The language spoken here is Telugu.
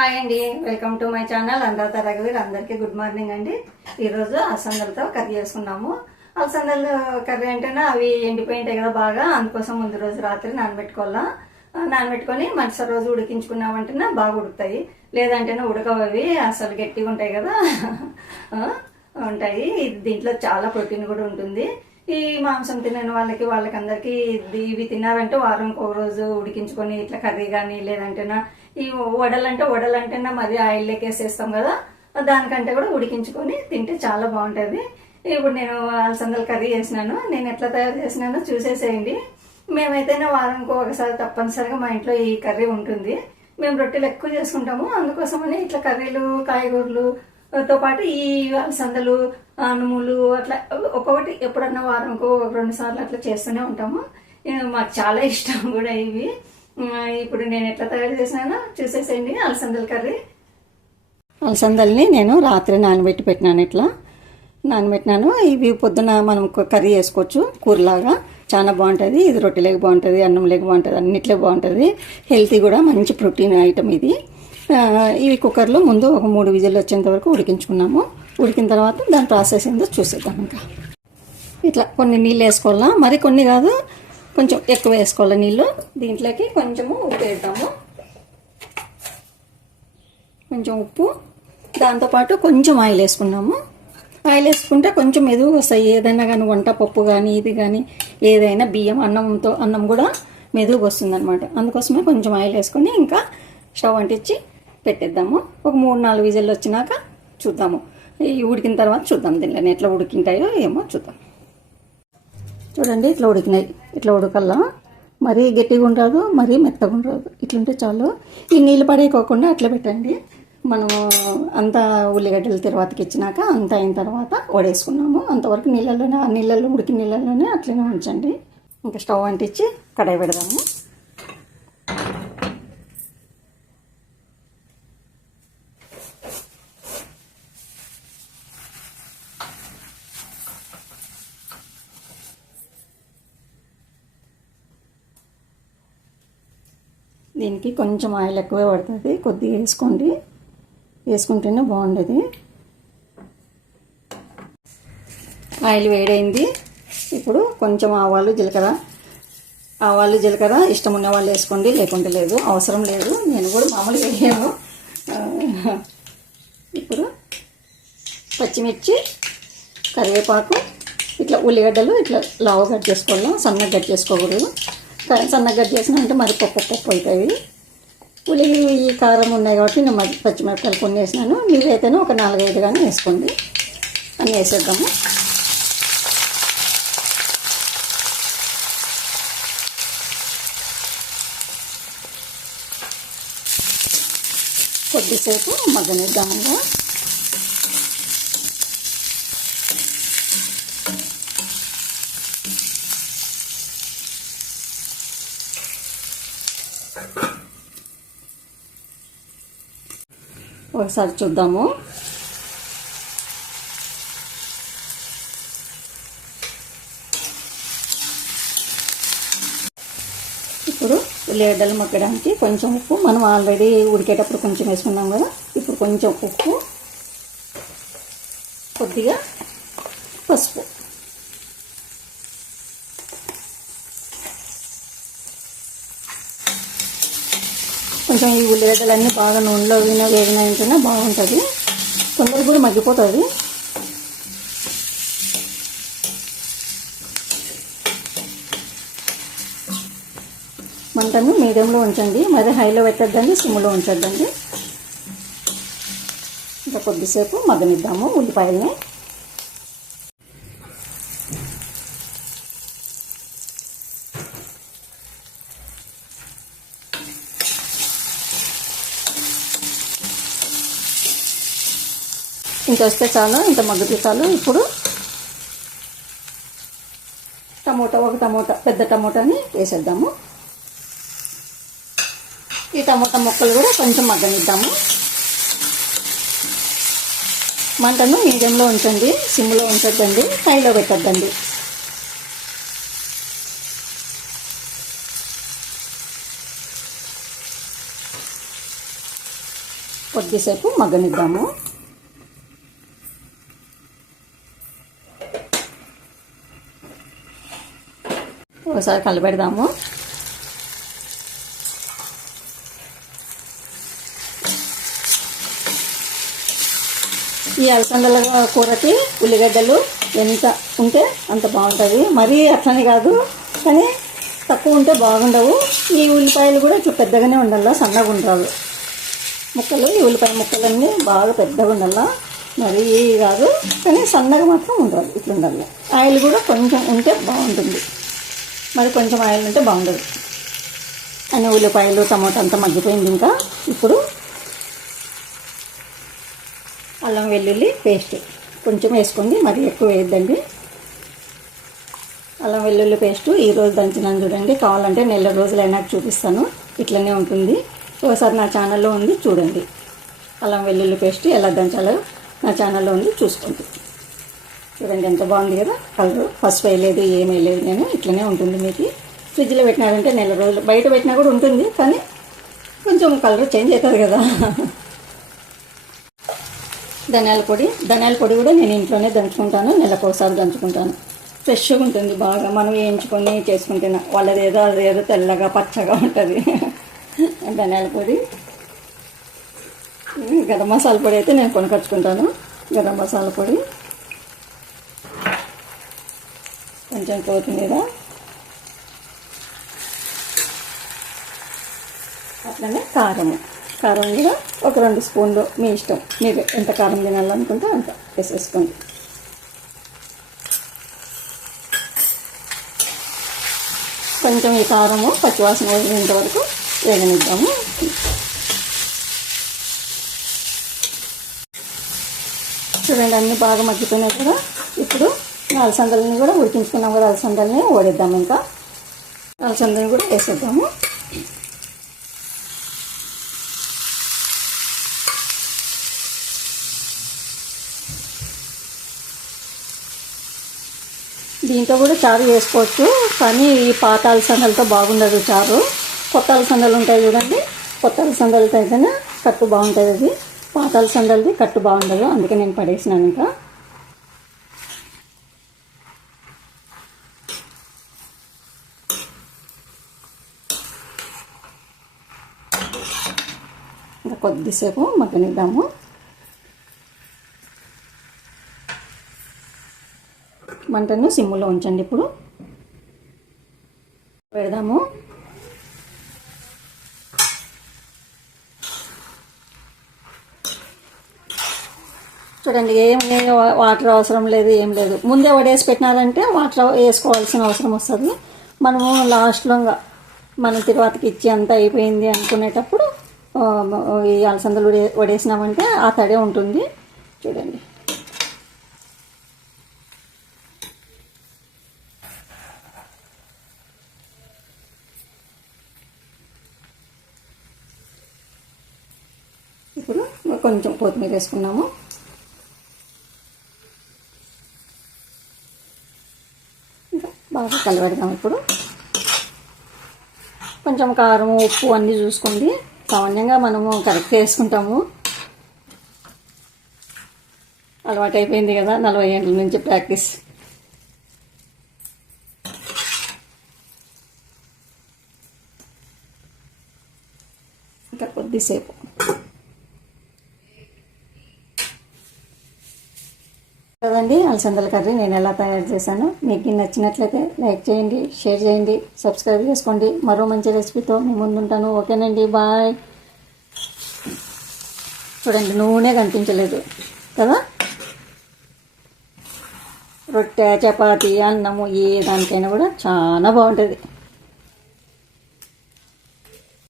హాయ్ అండి వెల్కమ్ టు మై ఛానల్. అందరితో రఘువీర్ అందరికీ గుడ్ మార్నింగ్ అండి. ఈరోజు అలసందలతో కర్రీ చేసుకున్నాము. అలసందలు కర్రీ అంటేనే అవి ఎండిపోయి ఉంటాయి కదా బాగా అందుకోసం ముందు రోజు రాత్రి నానబెట్టుకోవాలా. నానబెట్టుకొని మరుసటి రోజు ఉడికించుకున్నామంటేనే బాగా ఉడుకుతాయి. లేదంటేనే ఉడకవు అవి అసలు గట్టిగా ఉంటాయి కదా ఉంటాయి. దీంట్లో చాలా ప్రోటీన్ కూడా ఉంటుంది. ఈ మాంసం తినని వాళ్ళకి వాళ్ళకి ఇవి తిన్నారంటే వారంకి ఒక రోజు ఉడికించుకొని ఇట్లా కర్రీ కానీ లేదంటేనా ఈ వడలంటే వడలంటేనా మరి ఆయిల్ వేసేస్తాం కదా దానికంటే కూడా ఉడికించుకొని తింటే చాలా బాగుంటుంది. ఇప్పుడు నేను అలసందల కర్రీ చేసినాను నేను ఎట్లా తయారు చేసినానో చూసేసేయండి. మేమైతేనే వారానికి ఒకసారి తప్పనిసరిగా మా ఇంట్లో ఈ కర్రీ ఉంటుంది. మేము రొట్టెలు ఎక్కువ చేసుకుంటాము అందుకోసమని ఇట్లా కర్రీలు కాయగూరలు తో పాటు ఈ అలసందలు అనుములు అట్లా ఒక్కొక్కటి ఎప్పుడన్నా వారంకు ఒక రెండు సార్లు అట్లా చేస్తూనే ఉంటాము. మాకు చాలా ఇష్టం కూడా ఇవి. ఇప్పుడు నేను ఎట్లా తయారు చేసినానో చూసేసేయండి అలసందల కర్రీ. అలసందల్ని నేను రాత్రి నానబెట్టి పెట్టినాను ఇట్లా. నానబెట్టినాను ఇవి పొద్దున మనం కర్రీ చేసుకోవచ్చు కూరలాగా. చాలా బాగుంటుంది ఇది రొట్టెలేక బాగుంటుంది అన్నం లేక బాగుంటుంది అన్నిట్లో బాగుంటుంది. హెల్తీ కూడా మంచి ప్రోటీన్ ఐటమ్ ఇది. ఈ ఇవి కుక్కర్లో ముందు ఒక మూడు విజిల్ వచ్చేంత వరకు ఉడికించుకున్నాము. ఉడికిన తర్వాత దాని ప్రాసెస్ ఏందో చూసేద్దాం ఇంకా. ఇట్లా కొన్ని నీళ్ళు వేసుకోవాలా? మరి కొన్ని కాదు కొంచెం ఎక్కువ వేసుకోవాలి నీళ్ళు? దీంట్లోకి కొంచెము ఉప్పు వేద్దాము. కొంచెం ఉప్పు. దాంతోపాటు కొంచెం ఆయిల్ వేసుకున్నాము. ఆయిల్ వేసుకుంటే కొంచెం ఎదుగు వస్తాయి. ఏదైనా కానీ వంట పప్పు కానీ ఇది కానీ ఏదైనా బియ్యం అన్నంతో అన్నం కూడా మెదుగు వస్తుంది అనమాట అందుకోసమే కొంచెం ఆయిల్ వేసుకొని ఇంకా స్టవ్ అంటించి పెట్టేద్దాము. ఒక మూడు నాలుగు విజిల్లు వచ్చినాక చూద్దాము. ఈ ఉడికిన తర్వాత చూద్దాం దీనిలో ఎట్లా ఉడికింటాయో ఏమో చూద్దాం. చూడండి ఇట్లా ఉడికినాయి. ఇట్లా ఉడకల్లా. మరీ గట్టిగా ఉండదు మరీ మెత్తగా ఉండదు ఇట్లుంటే చాలు. ఈ నీళ్ళు పడేయకోకుండా అట్లా పెట్టండి. మనము అంత ఉల్లిగడ్డలు తర్వాతకి ఇచ్చినాక అంత అయిన తర్వాత వడేసుకున్నాము. అంతవరకు నీళ్ళలోనే ఆ నీళ్ళల్లో ఉడికిన నీళ్ళలోనే అట్లనే ఉంచండి. ఇంకా స్టవ్ అంటించి కడాయి పెడదాము. దీనికి కొంచెం ఆయిల్ ఎక్కువే పడుతుంది. కొద్దిగా వేసుకోండి. వేసుకుంటేనే బాగుండేది. ఆయిల్ వేడైంది. ఇప్పుడు కొంచెం ఆవాలు జీలకర్ర. ఆవాలు జీలకర్ర ఇష్టం ఉన్న వాళ్ళు వేసుకోండి. లేకుంటే లేదు. అవసరం లేదు. నేను కూడా మామూలుగా వేయను. ఇప్పుడు పచ్చిమిర్చి కరివేపాకు ఇట్లా ఉల్లిగడ్డలు ఇట్లా లావు కట్ చేసుకోవాలి? సన్నగా కట్ చేసుకోకూడదు. సన్నగా చేసినామంటే చేసిన అంటే మరి పప్పు పప్పు అవుతుంది ఉల్లి ఈ కారం ఉన్నాయి కాబట్టి నేను మరి పచ్చిమిరపకాయలు కొన్ని వేసినాను. మీరైతేనే ఒక నాలుగైదు కానీ వేసుకోండి. అన్నీ వేసేద్దాము. కొద్దిసేపు మగ్గనిద్దామంగా ఒకసారి చూద్దాము. ఇప్పుడు ఉల్లిగడ్డలు మొక్కడానికి కొంచెం ఉప్పు మనం ఆల్రెడీ ఉడికేటప్పుడు కొంచెం వేసుకున్నాం కదా ఇప్పుడు కొంచెం ఉప్పు కొద్దిగా పసుపు. కొంచెం ఈ ఉల్లిగడ్డలన్నీ బాగా నూనెలో విన వేగినాయంటేనే బాగుంటుంది. తొందరగా కూడా మగ్గిపోతుంది. మంటను మీడియంలో ఉంచండి మరి హైలో పెట్టద్దండి సిమ్లో ఉంచద్దండి. ఇంకా కొద్దిసేపు మగ్గనిద్దాము ఉల్లిపాయల్ని. ఇంత వస్తే చాలు ఇంత మగ్గితే చాలు ఇప్పుడు టమోటా ఒక టమోటా పెద్ద టమోటాని వేసేద్దాము. ఈ టమోటా ముక్కలు కూడా కొంచెం మగ్గనిద్దాము. మంటను మీడియంలో ఉంచండి సిమ్లో ఉంచద్దండి హైలో పెట్టద్దండి. కొద్దిసేపు మగ్గనిద్దాము. ఒకసారి కలబెడదాము. ఈ అలసందల కూరకి ఉల్లిగడ్డలు ఎంత ఉంటే అంత బాగుంటుంది. మరీ అట్లనే కాదు కానీ తక్కువ ఉంటే బాగుండవు. ఈ ఉల్లిపాయలు కూడా ఇట్లా పెద్దగానే ఉండాలా సన్నగా ఉండాలి. ముక్కలు ఈ ఉల్లిపాయ ముక్కలన్నీ బాగా పెద్దగా ఉండాలా మరి కాదు కానీ సన్నగా మాత్రం ఉండాలి ఇట్లా ఉండాలి. ఆయిల్ కూడా కొంచెం ఉంటే బాగుంటుంది. మరి కొంచెం ఆయిల్ ఉంటే బాగుండదు. అని ఉల్లిపాయలు టమాటా అంతా మగ్గిపోయింది ఇంకా. ఇప్పుడు అల్లం వెల్లుల్లి పేస్ట్ కొంచెం వేసుకోండి మరి ఎక్కువ వేయద్దండి. అల్లం వెల్లుల్లి పేస్ట్ ఈరోజు దంచినాను చూడండి. కావాలంటే నెల రోజులు అయినాక చూపిస్తాను. ఇట్లనే ఉంటుంది. ఒకసారి నా ఛానల్లో ఉంది చూడండి. అల్లం వెల్లుల్లి పేస్ట్ ఎలా దంచాలో నా ఛానల్లో ఉంది చూసుకోండి. చూడండి ఎంత బాగుంది కదా. కలర్ ఫస్ట్ వేయలేదు ఏం వేయలేదు నేను ఇట్లనే ఉంటుంది మీకు. ఫ్రిడ్జ్లో పెట్టినారంటే నెల రోజులు బయట పెట్టినా కూడా ఉంటుంది కానీ కొంచెం కలర్ చేంజ్ అవుతుంది కదా. ధనియాల పొడి ధనియాల పొడి కూడా నేను ఇంట్లోనే దంచుకుంటాను నెలకోసారి దంచుకుంటాను. ఫ్రెష్గా ఉంటుంది బాగా మనం వేయించుకొని చేసుకుంటున్నా వాళ్ళది ఏదో అది ఏదో తెల్లగా పచ్చగా ఉంటుంది. ధనియాల పొడి. గరం మసాలా పొడి అయితే నేను కొనుకొచ్చుకుంటాను గరం మసాలా పొడి. కొంచెం కొత్తిమీర అట్లనే కారము. కారం కూడా ఒక రెండు స్పూన్లు మీ ఇష్టం. మీరు ఎంత కారం తినాలనుకుంటే అంత వేసేసుకోండి. కొంచెం ఈ కారము పచ్చివాసన వదిలేంత వరకు వేగనిద్దాము. చూడండి అన్నీ బాగా మగ్గిపోయినాయి కదా. ఇప్పుడు అలసందలని కూడా ఉడికించుకున్నాం కదా అలసందలని ఓడిద్దాం ఇంకా. అలసందని కూడా వేసేద్దాము. దీంతో కూడా చారు వేసుకోవచ్చు కానీ ఈ పాత అలసందలతో బాగుండదు చారు. కొత్త అలసందలు ఉంటాయి చూడండి కొత్త అలసందలతో అయితేనే కట్టు బాగుంటుంది అది. పాత అలసందలది కట్టు బాగుండదు అందుకే నేను పడేసినాను ఇంకా. ఇంకా కొద్దిసేపు మగ్గనిద్దాము. మంటను సిమ్ములో ఉంచండి ఇప్పుడు. పెడదాము. చూడండి ఏం వాటర్ అవసరం లేదు ఏం లేదు. ముందే వడేసి పెట్టినారంటే వాటర్ వేసుకోవాల్సిన అవసరం వస్తుంది. మనము లాస్ట్లో మన తిరువాతకి ఇచ్చి అంతా అయిపోయింది అనుకునేటప్పుడు ఈ అలసందలు వడే వడేసినామంటే ఆ తడే ఉంటుంది. చూడండి. ఇప్పుడు కొంచెం కొత్తిమీర వేసుకున్నాము. ఇంకా బాగా కలబెడదాం ఇప్పుడు. కొంచెం కారం ఉప్పు అన్నీ చూసుకోండి. సామాన్యంగా మనము కరెక్ట్ వేసుకుంటాము అలవాటు అయిపోయింది కదా నలభై ఏళ్ళ నుంచి ప్రాక్టీస్. ఇంకా కొద్దిసేపు. కదండి అలసందల కర్రీ నేను ఎలా తయారు చేశాను. మీకు నచ్చినట్లయితే లైక్ చేయండి షేర్ చేయండి సబ్స్క్రైబ్ చేసుకోండి. మరో మంచి రెసిపీతో మీ ముందుంటాను. ఓకేనండి బాయ్. చూడండి నూనె కనిపించలేదు కదా? రొట్టె చపాతి అన్నము ఏ దానికైనా కూడా చాలా బాగుంటుంది.